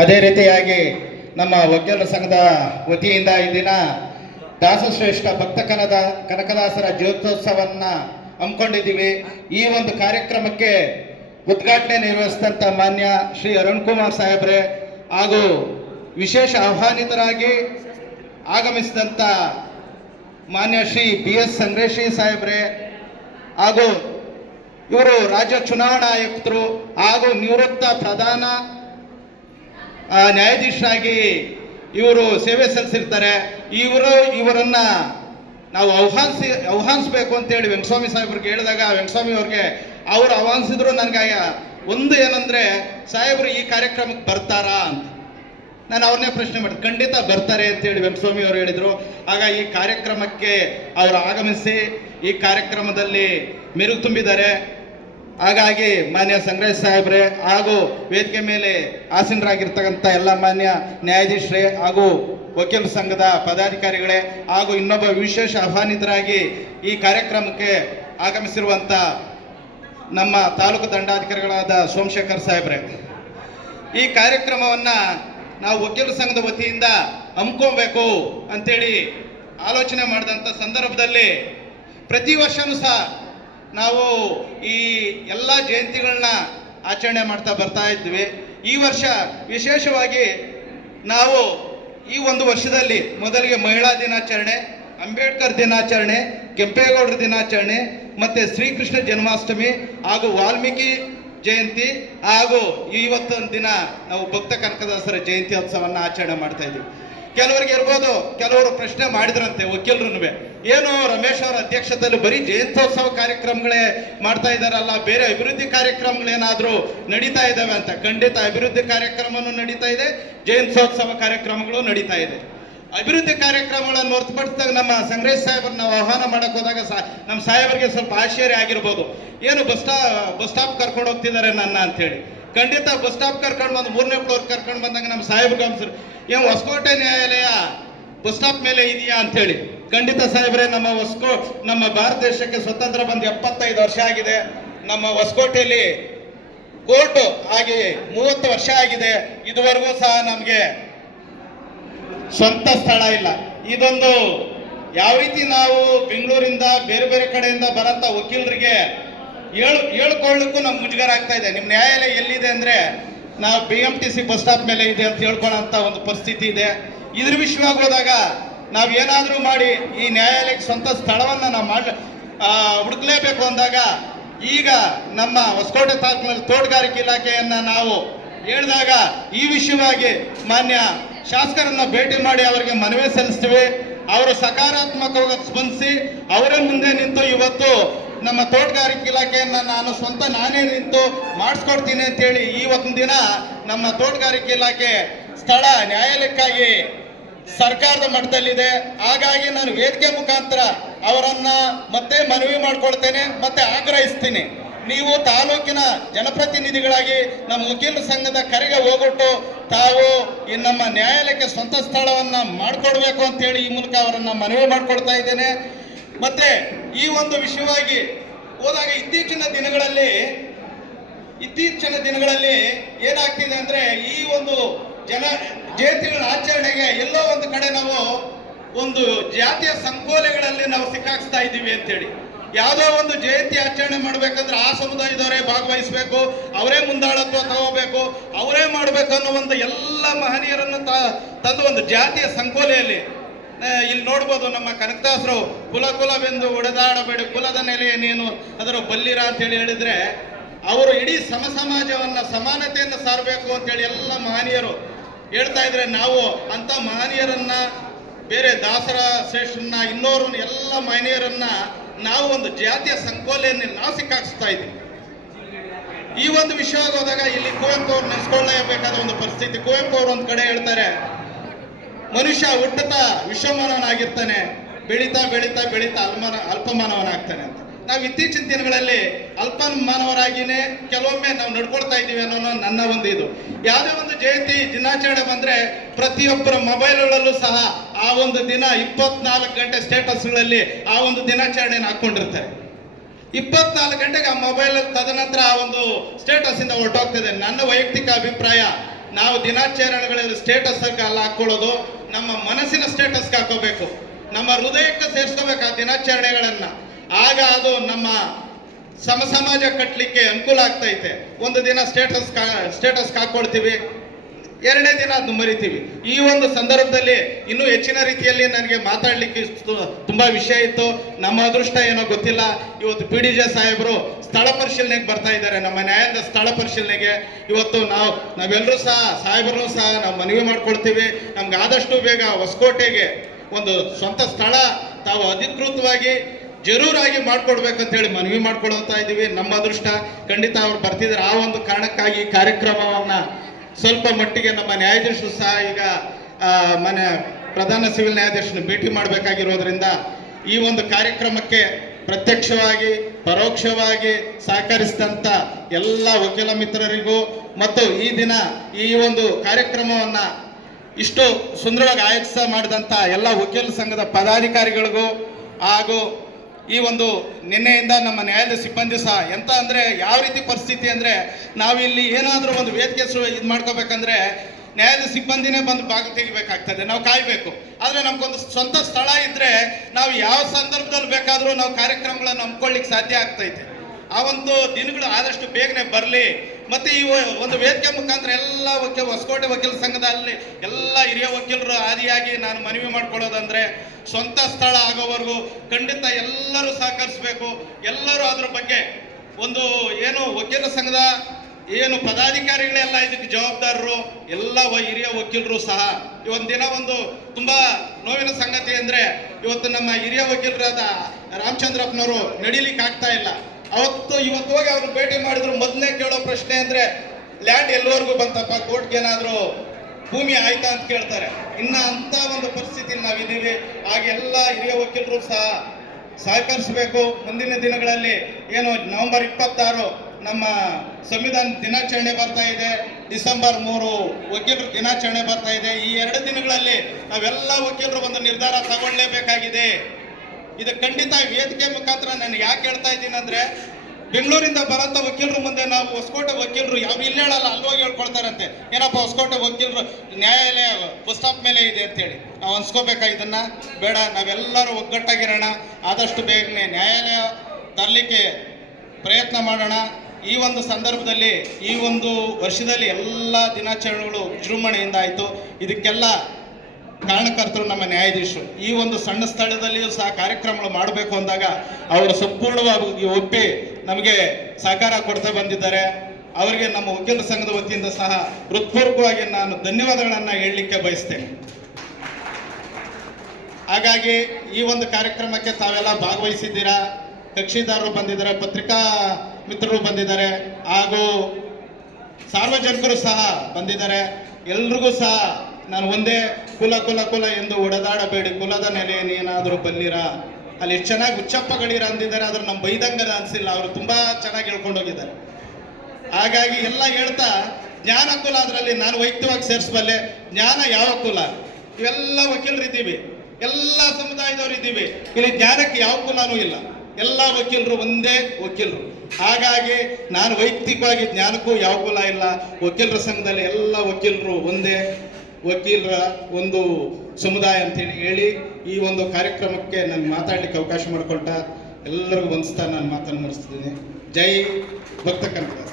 ಅದೇ ರೀತಿಯಾಗಿ ನಮ್ಮ ವಕೀಲರ ಸಂಘದ ವತಿಯಿಂದ ಈ ದಿನ ದಾಸಶ್ರೇಷ್ಠ ಭಕ್ತ ಕನಕದಾಸರ ಜ್ಯೋತ್ಸವವನ್ನು ಹಮ್ಮಿಕೊಂಡಿದ್ದೀವಿ. ಈ ಒಂದು ಕಾರ್ಯಕ್ರಮಕ್ಕೆ ಉದ್ಘಾಟನೆ ನಿರ್ವಹಿಸಿದಂಥ ಮಾನ್ಯ ಶ್ರೀ ಅರುಣ್ ಕುಮಾರ್ ಸಾಹೇಬ್ರೆ ಹಾಗೂ ವಿಶೇಷ ಆಹ್ವಾನಿತರಾಗಿ ಆಗಮಿಸಿದಂಥ ಮಾನ್ಯ ಶ್ರೀ BS ಸಂಗ್ರೇಶಿ ಸಾಹೇಬ್ರೆ ಹಾಗೂ ಇವರು ರಾಜ್ಯ ಚುನಾವಣಾ ಆಯುಕ್ತರು ಹಾಗೂ ನಿವೃತ್ತ ಪ್ರಧಾನ ನ್ಯಾಯಾಧೀಶರಾಗಿ ಇವರು ಸೇವೆ ಸಲ್ಲಿಸಿರ್ತಾರೆ. ಇವರನ್ನ ನಾವು ಆಹ್ವಾನಿಸ್ಬೇಕು ಅಂತೇಳಿ ವೆಂಕಟಸ್ವಾಮಿ ಸಾಹೇಬ್ರಿಗೆ ಹೇಳಿದಾಗ ವೆಂಕಟಸ್ವಾಮಿ ಅವ್ರಿಗೆ ಅವರು ಆಹ್ವಾನಿಸಿದ್ರು. ನನಗೆ ಒಂದು ಏನಂದರೆ, ಸಾಹೇಬರು ಈ ಕಾರ್ಯಕ್ರಮಕ್ಕೆ ಬರ್ತಾರಾ ಅಂತ ನಾನು ಅವ್ರನ್ನೇ ಪ್ರಶ್ನೆ ಮಾಡಿದೆ. ಖಂಡಿತ ಬರ್ತಾರೆ ಅಂತೇಳಿ ವೆಂಕಟಸ್ವಾಮಿ ಅವರು ಹೇಳಿದರು. ಆಗ ಈ ಕಾರ್ಯಕ್ರಮಕ್ಕೆ ಅವರು ಆಗಮಿಸಿ ಈ ಕಾರ್ಯಕ್ರಮದಲ್ಲಿ ಮೆರುಗು ತುಂಬಿದ್ದಾರೆ. ಹಾಗಾಗಿ ಮಾನ್ಯ ಸಂಗ್ರೇಶ್ ಸಾಹೇಬ್ರೆ ಹಾಗೂ ವೇದಿಕೆ ಮೇಲೆ ಆಸೀನರಾಗಿರ್ತಕ್ಕಂಥ ಎಲ್ಲ ಮಾನ್ಯ ನ್ಯಾಯಾಧೀಶರೇ ಹಾಗೂ ವಕೀಲರ ಸಂಘದ ಪದಾಧಿಕಾರಿಗಳೇ ಹಾಗೂ ಇನ್ನೊಬ್ಬ ವಿಶೇಷ ಆಹ್ವಾನಿತರಾಗಿ ಈ ಕಾರ್ಯಕ್ರಮಕ್ಕೆ ಆಗಮಿಸಿರುವಂಥ ನಮ್ಮ ತಾಲೂಕು ದಂಡಾಧಿಕಾರಿಗಳಾದ ಸೋಮಶೇಖರ್ ಸಾಹೇಬ್ರೆ, ಈ ಕಾರ್ಯಕ್ರಮವನ್ನು ನಾವು ವಕೀಲರ ಸಂಘದ ವತಿಯಿಂದ ಹಮ್ಮಿಕೊಬೇಕು ಅಂತೇಳಿ ಆಲೋಚನೆ ಮಾಡಿದಂಥ ಸಂದರ್ಭದಲ್ಲಿ ಪ್ರತಿ ವರ್ಷವೂ ಸಹ ನಾವು ಈ ಎಲ್ಲ ಜಯಂತಿಗಳನ್ನ ಆಚರಣೆ ಮಾಡ್ತಾ ಬರ್ತಾ ಇದ್ವಿ. ಈ ವರ್ಷ ವಿಶೇಷವಾಗಿ ನಾವು ಈ ಒಂದು ವರ್ಷದಲ್ಲಿ ಮೊದಲಿಗೆ ಮಹಿಳಾ ದಿನಾಚರಣೆ, ಅಂಬೇಡ್ಕರ್ ದಿನಾಚರಣೆ, ಕೆಂಪೇಗೌಡರ ದಿನಾಚರಣೆ ಮತ್ತು ಶ್ರೀಕೃಷ್ಣ ಜನ್ಮಾಷ್ಟಮಿ ಹಾಗೂ ವಾಲ್ಮೀಕಿ ಜಯಂತಿ ಹಾಗೂ ಇವತ್ತೊಂದು ದಿನ ನಾವು ಭಕ್ತ ಕನಕದಾಸರ ಜಯಂತ್ಯೋತ್ಸವವನ್ನು ಆಚರಣೆ ಮಾಡ್ತಾ ಇದ್ದೀವಿ. ಕೆಲವರಿಗೆ ಇರ್ಬೋದು, ಕೆಲವರು ಪ್ರಶ್ನೆ ಮಾಡಿದ್ರಂತೆ ವಕೀಲರು, ಏನು ರಮೇಶ್ ಅವರ ಅಧ್ಯಕ್ಷತೆಯಲ್ಲಿ ಬರೀ ಜಯಂತ್ಯೋತ್ಸವ ಕಾರ್ಯಕ್ರಮಗಳೇ ಮಾಡ್ತಾ ಇದ್ದಾರಲ್ಲ, ಬೇರೆ ಅಭಿವೃದ್ಧಿ ಕಾರ್ಯಕ್ರಮಗಳೇನಾದರೂ ನಡೀತಾ ಇದ್ದಾವೆ ಅಂತ. ಖಂಡಿತ ಅಭಿವೃದ್ಧಿ ಕಾರ್ಯಕ್ರಮನೂ ನಡೀತಾ ಇದೆ, ಜಯಂತ್ಯೋತ್ಸವ ಕಾರ್ಯಕ್ರಮಗಳು ನಡೀತಾ ಇದೆ. ಅಭಿವೃದ್ಧಿ ಕಾರ್ಯಕ್ರಮಗಳನ್ನು ಹೊರತುಪಡಿಸಿದಾಗ ನಮ್ಮ ಸಂಗ್ರೇಶ್ ಸಾಹೇಬರನ್ನ ನಾವು ಆಹ್ವಾನ ಮಾಡಕ್ಕೆ ಹೋದಾಗ ನಮ್ಮ ಸಾಹೇಬರಿಗೆ ಸ್ವಲ್ಪ ಆಶ್ಚರ್ಯ ಆಗಿರ್ಬೋದು. ಏನು ಬಸ್ ಸ್ಟಾಪ್ ಕರ್ಕೊಂಡು ಹೋಗ್ತಿದ್ದಾರೆ ನನ್ನ ಅಂತೇಳಿ. ಖಂಡಿತ ಬಸ್ ಸ್ಟಾಪ್ ಕರ್ಕೊಂಡು ಬಂದು 3ನೇ ಫ್ಲೋರ್ ಕರ್ಕೊಂಡು ಬಂದಾಗ ನಮ್ಮ ಸಾಹೇಬ್ರಿಗೆ ಗಮನಿಸ್ರು, ಏನು ಹೊಸಕೋಟೆ ನ್ಯಾಯಾಲಯ ಬಸ್ ಸ್ಟಾಪ್ ಮೇಲೆ ಇದೆಯಾ ಅಂತೇಳಿ. ಖಂಡಿತ ಸಾಹೇಬ್ರೆ, ನಮ್ಮ ಭಾರತ ದೇಶಕ್ಕೆ ಸ್ವತಂತ್ರ ಬಂದು 75 ವರ್ಷ ಆಗಿದೆ. ನಮ್ಮ ಹೊಸಕೋಟೆಯಲ್ಲಿ ಕೋರ್ಟ್ ಆಗಿ 30 ವರ್ಷ ಆಗಿದೆ. ಇದುವರೆಗೂ ಸಹ ನಮಗೆ ಸ್ವಂತ ಸ್ಥಳ ಇಲ್ಲ. ಇದೊಂದು ಯಾವ ರೀತಿ ನಾವು ಬೆಂಗಳೂರಿಂದ ಬೇರೆ ಬೇರೆ ಕಡೆಯಿಂದ ಬರೋಂಥ ವಕೀಲರಿಗೆ ಹೇಳ್ಕೊಳ್ಳಿಕ್ಕೂ ನಮ್ಗೆ ಮುಜುಗರ ಆಗ್ತಾ ಇದೆ. ನಿಮ್ಮ ನ್ಯಾಯಾಲಯ ಎಲ್ಲಿದೆ ಅಂದರೆ ನಾವು BMTC ಬಸ್ ಸ್ಟಾಪ್ ಮೇಲೆ ಇದೆ ಅಂತ ಹೇಳ್ಕೊಳ್ಳೋಂಥ ಒಂದು ಪರಿಸ್ಥಿತಿ ಇದೆ. ಇದ್ರ ವಿಷಯವಾಗಿ ಹೋದಾಗ ನಾವು ಏನಾದರೂ ಮಾಡಿ ಈ ನ್ಯಾಯಾಲಯಕ್ಕೆ ಸ್ವಂತ ಸ್ಥಳವನ್ನು ನಾವು ಹುಡುಕಲೇಬೇಕು ಅಂದಾಗ ಈಗ ನಮ್ಮ ಹೊಸಕೋಟೆ ತಾಲೂಕಿನಲ್ಲಿ ತೋಟಗಾರಿಕೆ ಇಲಾಖೆಯನ್ನು ನಾವು ಹೇಳಿದಾಗ ಈ ವಿಷಯವಾಗಿ ಮಾನ್ಯ ಶಾಸಕರನ್ನ ಭೇಟಿ ಮಾಡಿ ಅವರಿಗೆ ಮನವಿ ಸಲ್ಲಿಸ್ತೀವಿ. ಅವರು ಸಕಾರಾತ್ಮಕವಾಗಿ ಸ್ಪಂದಿಸಿ ಅವರೇ ಮುಂದೆ ನಿಂತು ಇವತ್ತು ನಮ್ಮ ತೋಟಗಾರಿಕೆ ಇಲಾಖೆಯನ್ನು ನಾನೇ ನಿಂತು ಮಾಡಿಸ್ಕೊಡ್ತೀನಿ ಅಂತೇಳಿ ಇವತ್ತಿನ ದಿನ ನಮ್ಮ ತೋಟಗಾರಿಕೆ ಇಲಾಖೆ ಸ್ಥಳ ನ್ಯಾಯಾಲಯಕ್ಕಾಗಿ ಸರ್ಕಾರದ ಮಟ್ಟದಲ್ಲಿದೆ. ಹಾಗಾಗಿ ನಾನು ವೇದಿಕೆ ಮುಖಾಂತರ ಅವರನ್ನ ಮತ್ತೆ ಮನವಿ ಮಾಡ್ಕೊಳ್ತೇನೆ, ಮತ್ತೆ ಆಗ್ರಹಿಸ್ತೀನಿ. ನೀವು ತಾಲೂಕಿನ ಜನಪ್ರತಿನಿಧಿಗಳಾಗಿ ನಮ್ಮ ವಕೀಲರ ಸಂಘದ ಕರೆಗೆ ಹೋಗ್ಬಿಟ್ಟು ತಾವು ಈ ನಮ್ಮ ನ್ಯಾಯಾಲಯಕ್ಕೆ ಸ್ವಂತ ಸ್ಥಳವನ್ನು ಮಾಡಿಕೊಡ್ಬೇಕು ಅಂತೇಳಿ ಈ ಮೂಲಕ ಅವರನ್ನು ಮನವಿ ಮಾಡ್ಕೊಳ್ತಾ ಇದ್ದೇನೆ. ಮತ್ತೆ ಈ ಒಂದು ವಿಷಯವಾಗಿ ಹೋದಾಗ ಇತ್ತೀಚಿನ ದಿನಗಳಲ್ಲಿ ಏನಾಗ್ತಿದೆ ಅಂದರೆ, ಈ ಒಂದು ಜಯಂತಿಗಳ ಆಚರಣೆಗೆ ಎಲ್ಲೋ ಒಂದು ಕಡೆ ನಾವು ಒಂದು ಜಾತಿಯ ಸಂಕೋಲೆಗಳಲ್ಲಿ ನಾವು ಸಿಕ್ಕಾಕ್ಸ್ತಾ ಇದ್ದೀವಿ ಅಂತೇಳಿ. ಯಾವುದೋ ಒಂದು ಜಯಂತಿ ಆಚರಣೆ ಮಾಡಬೇಕಂದ್ರೆ ಆ ಸಮುದಾಯದವರೇ ಭಾಗವಹಿಸಬೇಕು, ಅವರೇ ಮುಂದಾಳತ್ವ ತಗೋಬೇಕು, ಅವರೇ ಮಾಡಬೇಕು ಅನ್ನೋ ಒಂದು ಎಲ್ಲ ಮಹನೀಯರನ್ನು ತಂದು ಒಂದು ಜಾತಿಯ ಸಂಕೋಲೆಯಲ್ಲಿ ಇಲ್ಲಿ ನೋಡ್ಬೋದು. ನಮ್ಮ ಕನಕದಾಸರು ಕುಲವೆಂದು ಒಡೆದಾಡಬೇಡಿ, ಕುಲದ ನೆಲೆಯ ನೀನು ಅದರ ಬಲ್ಲಿರ ಅಂತೇಳಿ ಹೇಳಿದ್ರೆ, ಅವರು ಇಡೀ ಸಮಾಜವನ್ನು ಸಮಾನತೆಯನ್ನು ಸಾರಬೇಕು ಅಂತೇಳಿ ಎಲ್ಲ ಮಹನೀಯರು ಹೇಳ್ತಾ ಇದ್ರೆ, ನಾವು ಅಂಥ ಮಹನೀಯರನ್ನ, ಬೇರೆ ದಾಸರ ಶ್ರೇಷ್ಠರನ್ನ, ಇನ್ನೋರನ್ನ ಎಲ್ಲ ಮಹನೀಯರನ್ನ ನಾವು ಒಂದು ಜಾತಿಯ ಸಂಕೋಲೆಯನ್ನು ನಾವು ಸಿಕ್ಕಾಕ್ಸ್ತಾ ಇದ್ದೀವಿ. ಈ ಒಂದು ವಿಷಯವಾಗಿ ಹೋದಾಗ ಇಲ್ಲಿ ಕುವೆಂಪು ಅವ್ರು ನೆನೆಸ್ಕೊಳ್ಳೇಬೇಕಾದ ಒಂದು ಪರಿಸ್ಥಿತಿ. ಕುವೆಂಪು ಅವರು ಒಂದು ಕಡೆ ಹೇಳ್ತಾರೆ, ಮನುಷ್ಯ ಹುಟ್ಟುತ್ತಾ ವಿಶ್ವಮಾನವನಾಗಿರ್ತಾನೆ, ಬೆಳೀತಾ ಬೆಳೀತಾ ಬೆಳೀತಾ ಅಲ್ಪಮಾನವನಾಗ್ತಾನೆ ಅಂತ. ನಾವು ಇತ್ತೀಚಿನ ದಿನಗಳಲ್ಲಿ ಅಲ್ಪಮಾನವರಾಗಿಯೇ ಕೆಲವೊಮ್ಮೆ ನಾವು ನಡ್ಕೊಳ್ತಾ ಇದ್ದೀವಿ ಅನ್ನೋ ನನ್ನ ಒಂದು ಇದು. ಯಾವುದೇ ಒಂದು ಜಯಂತಿ ದಿನಾಚರಣೆ ಬಂದರೆ ಪ್ರತಿಯೊಬ್ಬರ ಮೊಬೈಲ್ಗಳಲ್ಲೂ ಸಹ ಆ ಒಂದು ದಿನ 24 ಗಂಟೆ ಸ್ಟೇಟಸ್ಗಳಲ್ಲಿ ಆ ಒಂದು ದಿನಾಚರಣೆಯನ್ನು ಹಾಕ್ಕೊಂಡಿರ್ತಾರೆ. 24 ಗಂಟೆಗೆ ಆ ಮೊಬೈಲ್ ತದನಂತರ ಆ ಒಂದು ಸ್ಟೇಟಸ್ ಇಂದ ಹೊರಟೋಗ್ತದೆ. ನನ್ನ ವೈಯಕ್ತಿಕ ಅಭಿಪ್ರಾಯ ನಾವು ದಿನಾಚರಣೆಗಳಲ್ಲಿ ಸ್ಟೇಟಸ್ ಅಲ್ಲ ಹಾಕೊಳ್ಳೋದು, ನಮ್ಮ ಮನಸ್ಸಿನ ಸ್ಟೇಟಸ್ಗೆ ಹಾಕೋಬೇಕು, ನಮ್ಮ ಹೃದಯಕ್ಕೆ ಸೇರಿಸ್ಕೋಬೇಕು ಆ ದಿನಾಚರಣೆಗಳನ್ನ. ಆಗ ಅದು ನಮ್ಮ ಸಮಾಜ ಕಟ್ಟಲಿಕ್ಕೆ ಅನುಕೂಲ ಆಗ್ತೈತೆ. ಒಂದು ದಿನ ಸ್ಟೇಟಸ್ ಹಾಕೊಳ್ತೀವಿ, ಎರಡನೇ ದಿನ ಅದನ್ನು ಮರಿತೀವಿ. ಈ ಒಂದು ಸಂದರ್ಭದಲ್ಲಿ ಇನ್ನೂ ಹೆಚ್ಚಿನ ರೀತಿಯಲ್ಲಿ ನನಗೆ ಮಾತಾಡಲಿಕ್ಕೆ ತುಂಬಾ ವಿಷಯ ಇತ್ತು. ನಮ್ಮ ಅದೃಷ್ಟ ಏನೋ ಗೊತ್ತಿಲ್ಲ, ಇವತ್ತು PDJ ಸಾಹೇಬರು ಸ್ಥಳ ಪರಿಶೀಲನೆಗೆ ಬರ್ತಾ ಇದ್ದಾರೆ, ನಮ್ಮ ನ್ಯಾಯಾಲಯದ ಸ್ಥಳ ಪರಿಶೀಲನೆಗೆ. ಇವತ್ತು ನಾವೆಲ್ಲರೂ ಸಹ ಸಾಹೇಬರು ಸಹ ನಾವು ಮನವಿ ಮಾಡ್ಕೊಳ್ತೀವಿ, ನಮ್ಗೆ ಆದಷ್ಟು ಬೇಗ ಹೊಸಕೋಟೆಗೆ ಒಂದು ಸ್ವಂತ ಸ್ಥಳ ತಾವು ಅಧಿಕೃತವಾಗಿ ಜರೂರಾಗಿ ಮಾಡ್ಕೊಡ್ಬೇಕಂತ ಹೇಳಿ ಮನವಿ ಮಾಡ್ಕೊಳ್ತಾ ಇದ್ದೀವಿ. ನಮ್ಮ ಅದೃಷ್ಟ ಖಂಡಿತ ಅವ್ರು ಬರ್ತಿದ್ದಾರೆ. ಆ ಒಂದು ಕಾರಣಕ್ಕಾಗಿ ಕಾರ್ಯಕ್ರಮವನ್ನ ಸ್ವಲ್ಪ ಮಟ್ಟಿಗೆ ನಮ್ಮ ನ್ಯಾಯಾಧೀಶರು ಸಹ ಈಗ ಪ್ರಧಾನ ಸಿವಿಲ್ ನ್ಯಾಯಾಧೀಶರನ್ನು ಭೇಟಿ ಮಾಡಬೇಕಾಗಿರೋದ್ರಿಂದ ಈ ಒಂದು ಕಾರ್ಯಕ್ರಮಕ್ಕೆ ಪ್ರತ್ಯಕ್ಷವಾಗಿ ಪರೋಕ್ಷವಾಗಿ ಸಹಕರಿಸಿದಂಥ ಎಲ್ಲ ವಕೀಲ ಮಿತ್ರರಿಗೂ ಮತ್ತು ಈ ದಿನ ಈ ಒಂದು ಕಾರ್ಯಕ್ರಮವನ್ನ ಇಷ್ಟು ಸುಂದರವಾಗಿ ಆಯೋಜಿಸ ಮಾಡಿದಂಥ ಎಲ್ಲ ವಕೀಲ ಸಂಘದ ಪದಾಧಿಕಾರಿಗಳಿಗೂ ಹಾಗೂ ಈ ಒಂದು ನಿನ್ನೆಯಿಂದ ನಮ್ಮ ನ್ಯಾಯಾಲಯದ ಸಿಬ್ಬಂದಿ ಸಹ ಎಂತ ಅಂದರೆ ಯಾವ ರೀತಿ ಪರಿಸ್ಥಿತಿ ಅಂದರೆ ನಾವಿಲ್ಲಿ ಏನಾದರೂ ಒಂದು ವೇದಿಕೆ ಇದು ಮಾಡ್ಕೋಬೇಕಂದ್ರೆ ನ್ಯಾಯಾಲಯದ ಸಿಬ್ಬಂದಿನೇ ಬಂದು ಬಾಗಿಲು ತೆಗಿಬೇಕಾಗ್ತದೆ, ನಾವು ಕಾಯಬೇಕು. ಆದರೆ ನಮ್ಗೊಂದು ಸ್ವಂತ ಸ್ಥಳ ಇದ್ದರೆ ನಾವು ಯಾವ ಸಂದರ್ಭದಲ್ಲಿ ಬೇಕಾದರೂ ನಾವು ಕಾರ್ಯಕ್ರಮಗಳನ್ನು ಹಮ್ಮಿಕೊಳ್ಳಿಕ್ಕೆ ಸಾಧ್ಯ ಆಗ್ತೈತೆ. ಆ ಒಂದು ದಿನಗಳು ಆದಷ್ಟು ಬೇಗನೆ ಬರಲಿ. ಮತ್ತು ಈ ಒಂದು ವೇದಿಕೆ ಮುಖಾಂತರ ಎಲ್ಲ ಹೊಸಕೋಟೆ ವಕೀಲ ಸಂಘದಲ್ಲಿ ಎಲ್ಲ ಹಿರಿಯ ವಕೀಲರು ಆದಿಯಾಗಿ ನಾನು ಮನವಿ ಮಾಡ್ಕೊಳ್ಳೋದಂದ್ರೆ ಸ್ವಂತ ಸ್ಥಳ ಆಗೋವರೆಗೂ ಖಂಡಿತ ಎಲ್ಲರೂ ಸಹಕರಿಸಬೇಕು. ಎಲ್ಲರೂ ಅದ್ರ ಬಗ್ಗೆ ಒಂದು ಏನು ವಕೀಲ ಸಂಘದ ಏನು ಪದಾಧಿಕಾರಿಗಳೆಲ್ಲ ಇದಕ್ಕೆ ಜವಾಬ್ದಾರರು, ಎಲ್ಲ ಹಿರಿಯ ವಕೀಲರು ಸಹ ಇವತ್ತು ದಿನ ಒಂದು ತುಂಬಾ ನೋವಿನ ಸಂಗತಿ ಅಂದರೆ ಇವತ್ತು ನಮ್ಮ ಹಿರಿಯ ವಕೀಲರಾದ ರಾಮಚಂದ್ರಪ್ಪನವರು ನಡಿಲಿಕ್ಕೆ ಆಗ್ತಾ ಇಲ್ಲ. ಇವತ್ತು ಹೋಗಿ ಅವ್ರು ಭೇಟಿ ಮಾಡಿದ್ರು ಮೊದಲನೇ ಕೇಳೋ ಪ್ರಶ್ನೆ ಅಂದ್ರೆ ಲ್ಯಾಂಡ್ ಎಲ್ಲಿವರೆಗೂ ಬಂತಪ್ಪ, ಕೋರ್ಟ್ಗೆ ಏನಾದ್ರು ಭೂಮಿ ಆಯ್ತಾ ಅಂತ ಕೇಳ್ತಾರೆ. ಇನ್ನ ಅಂತ ಒಂದು ಪರಿಸ್ಥಿತಿಯಲ್ಲಿ ನಾವಿದ್ದೀವಿ. ಹಾಗೆ ಎಲ್ಲ ಹಿರಿಯ ವಕೀಲರು ಸಹ ಸಹಕರಿಸಬೇಕು. ಮುಂದಿನ ದಿನಗಳಲ್ಲಿ ಏನು ನವೆಂಬರ್ 26 ನಮ್ಮ ಸಂವಿಧಾನ ದಿನಾಚರಣೆ ಬರ್ತಾ ಇದೆ, ಡಿಸೆಂಬರ್ 3 ವಕೀಲರ ದಿನಾಚರಣೆ ಬರ್ತಾ ಇದೆ. ಈ 2 ದಿನಗಳಲ್ಲಿ ನಾವೆಲ್ಲ ವಕೀಲರು ಒಂದು ನಿರ್ಧಾರ ತಗೊಳ್ಳೇಬೇಕಾಗಿದೆ. ಇದು ಖಂಡಿತ ವೇದಿಕೆ ಮುಖಾಂತರ ನಾನು ಯಾಕೆ ಹೇಳ್ತಾ ಇದ್ದೀನಿ ಅಂದ್ರೆ ಬೆಂಗಳೂರಿಂದ ಬರೋಂಥ ವಕೀಲರು ಮುಂದೆ ನಾವು ಹೊಸಕೋಟೆ ವಕೀಲರು ಯಾವ ಇಲ್ಲಿ ಹೇಳಲ್ಲ, ಅಲ್ಲೋಗಿ ಹೇಳ್ಕೊಳ್ತಾರಂತೆ, ಏನಪ್ಪ ಹೊಸಕೋಟೆ ವಕೀಲರು ನ್ಯಾಯಾಲಯ ಬಸ್ ಸ್ಟಾಪ್ ಮೇಲೆ ಇದೆ ಅಂತೇಳಿ. ನಾವು ಅನ್ಸ್ಕೋಬೇಕಾ ಇದನ್ನ? ಬೇಡ, ನಾವೆಲ್ಲರೂ ಒಗ್ಗಟ್ಟಾಗಿರೋಣ, ಆದಷ್ಟು ಬೇಗನೆ ನ್ಯಾಯಾಲಯ ತರಲಿಕ್ಕೆ ಪ್ರಯತ್ನ ಮಾಡೋಣ. ಈ ಒಂದು ಸಂದರ್ಭದಲ್ಲಿ ಈ ಒಂದು ವರ್ಷದಲ್ಲಿ ಎಲ್ಲ ದಿನಾಚರಣೆಗಳು ವಿಜೃಂಭಣೆಯಿಂದ ಆಯಿತು. ಇದಕ್ಕೆಲ್ಲ ಕಾರಣಕರ್ತರು ನಮ್ಮ ನ್ಯಾಯಾಧೀಶರು. ಈ ಒಂದು ಸಣ್ಣ ಸ್ಥಳದಲ್ಲಿಯೂ ಸಹ ಕಾರ್ಯಕ್ರಮಗಳು ಮಾಡಬೇಕು ಅಂದಾಗ ಅವರು ಸಂಪೂರ್ಣವಾಗಿ ಒಪ್ಪಿ ನಮಗೆ ಸಹಕಾರ ಕೊಡ್ತಾ ಬಂದಿದ್ದಾರೆ. ಅವರಿಗೆ ನಮ್ಮ ವಕೀಲರ ಸಂಘದ ವತಿಯಿಂದ ಸಹ ಹೃತ್ಪೂರ್ವಕವಾಗಿ ನಾನು ಧನ್ಯವಾದಗಳನ್ನು ಹೇಳಲಿಕ್ಕೆ ಬಯಸ್ತೇನೆ. ಹಾಗಾಗಿ ಈ ಒಂದು ಕಾರ್ಯಕ್ರಮಕ್ಕೆ ತಾವೆಲ್ಲ ಭಾಗವಹಿಸಿದ್ದೀರಾ, ಕಕ್ಷಿದಾರರು ಬಂದಿದ್ದಾರೆ, ಪತ್ರಿಕಾ ಮಿತ್ರರು ಬಂದಿದ್ದಾರೆ, ಹಾಗೂ ಸಾರ್ವಜನಿಕರು ಸಹ ಬಂದಿದ್ದಾರೆ. ಎಲ್ರಿಗೂ ಸಹ ನಾನು ಒಂದೇ ಕುಲ ಕುಲ ಕುಲ ಎಂದು ಒಡೆದಾಡಬೇಡಿ, ಕುಲದ ನೆಲೆಯನ್ನೇನಾದರೂ ಬಲ್ಲಿರ. ಅಲ್ಲಿ ಎಷ್ಟು ಚೆನ್ನಾಗಿ ಉಚ್ಚಪ್ಪಗಳಿರ ಅಂದಿದ್ದಾರೆ, ಆದ್ರೆ ನಮ್ಮ ಬೈದಂಗದ ಅನಿಸಿಲ್ಲ, ಅವರು ತುಂಬಾ ಚೆನ್ನಾಗಿ ಹೇಳ್ಕೊಂಡು ಹೋಗಿದ್ದಾರೆ. ಹಾಗಾಗಿ ಎಲ್ಲ ಹೇಳ್ತಾ ಜ್ಞಾನ ಕುಲ ಅದರಲ್ಲಿ ನಾನು ವೈಯಕ್ತಿಕವಾಗಿ ಸೇರಿಸಬಲ್ಲೆ. ಜ್ಞಾನ ಯಾವ ಕುಲ? ಇವೆಲ್ಲ ವಕೀಲರಿದ್ದೀವಿ, ಎಲ್ಲ ಸಮುದಾಯದವರು ಇದ್ದೀವಿ. ಇಲ್ಲಿ ಜ್ಞಾನಕ್ಕೆ ಯಾವ ಕುಲನೂ ಇಲ್ಲ, ಎಲ್ಲ ವಕೀಲರು ಒಂದೇ ವಕೀಲರು. ಹಾಗಾಗಿ ನಾನು ವೈಯಕ್ತಿಕವಾಗಿ ಜ್ಞಾನಕ್ಕೂ ಯಾವ ಕುಲ ಇಲ್ಲ. ವಕೀಲರ ಸಂಘದಲ್ಲಿ ಎಲ್ಲ ವಕೀಲರು ಒಂದೇ, ವಕೀಲರ ಒಂದು ಸಮುದಾಯ ಅಂತೇಳಿ ಹೇಳಿ ಈ ಒಂದು ಕಾರ್ಯಕ್ರಮಕ್ಕೆ ನಾನು ಮಾತಾಡ್ಲಿಕ್ಕೆ ಅವಕಾಶ ಮಾಡಿಕೊಟ್ಟ ಎಲ್ಲರಿಗೂ ವಂದಿಸ್ತಾ ನಾನು ಮಾತನ್ನು ಮುಗಿಸ್ತಿದ್ದೀನಿ. ಜೈ ಭಕ್ತ ಕನಕದಾಸ.